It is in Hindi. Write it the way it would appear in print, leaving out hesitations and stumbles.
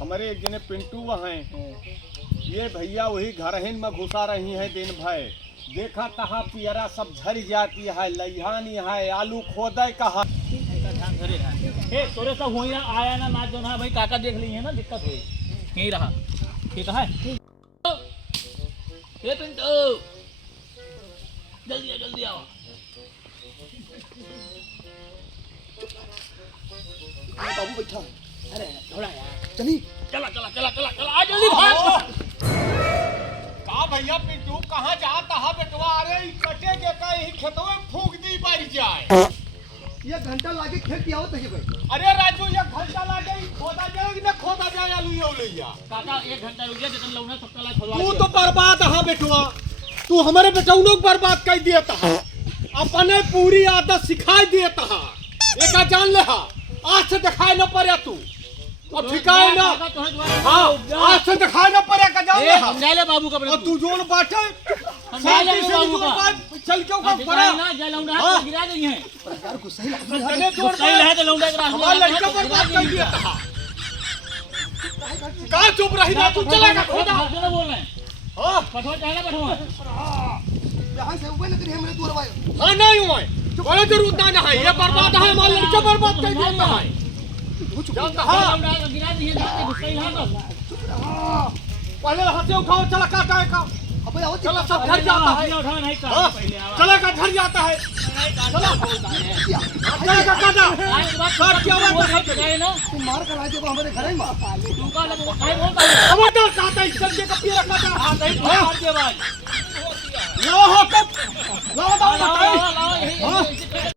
हमारे एक जने पिंटू हैं, ये भैया वही घरहिन में घुसा रही हैं दिन भर। देखा तहा पियरा सब झर जाती है, लइहानी है, आलू खोदे कहा। तोरे सब हुई आया ना नाच जो ना भाई काका देख ली है ना, दिक्कत हुई यही रहा। ठीक है ये पिंटू जल्दी आओ। बाबू बैठा। अरे थोड़ा यार चली चला आ जल्दी भाग। का भैया पिंटू कहाँ जाता है बेटवा? अरे कटे के कहीं खेतों में फूक दी पड़ जाए। ये घंटा लागे खेत की आवत है भाई। अरे राजू ये घंटा लागे खोदा जाए ना खोदा जाए आलू यो लैया। काका 1 घंटा रुक जा, जतन लौना सबका ला खोलवा। तू तो बर्बाद है बेटवा, तू हमारे बेटौनों को बर्बाद कर देता है, अपने पूरी आदत सिखाई देता है। एक जान ले हा, आज से दिखाई न पड़े तू और ठिकाए ना। हाँ आज से दिखाई न पड़े का जान ले हा। समझा ले बाबू का। और तू जोन बाटे समझा ले बाबू का। चल क्यों का पड़ा ना जा लौंडा हाथ गिरा दई है। यार को सही लग तने जोन सही है तो लौंडा के रास्ते हमारा लड़का बर्बाद कर देता है। का चुप रही ना, तू चलेगा खोदा। बोल रहे हैं हाँ पठवा चाहे ना पठवा। यहां से ऊपर लग रही है मेरे दूर भाई। हाँ नहीं हुआ बड़ा जरूरत ना है, ये बर्बाद है, हमारा लड़का बर्बाद कर देता है। जानता है लौंडा गिरा दी है, जाते गुस्सा ही है तो। पहले हाथ से उठाओ, चला काटा है का अबे आओ चला सब घर जाता है। उठा नहीं का हाँ, पहले आवा। चला का घर जाता है, चला चला का काटा आज के बाद काट के आवाज गए ना तू मार कर आके हमारे घर ही मार। तू का लग काय बोलता है। खबरदार काटा इस चल के कपिया काटा। हां नहीं मार के बाद लो हो कब लो लाओ दाओ लाओ बताओ। लाओ यही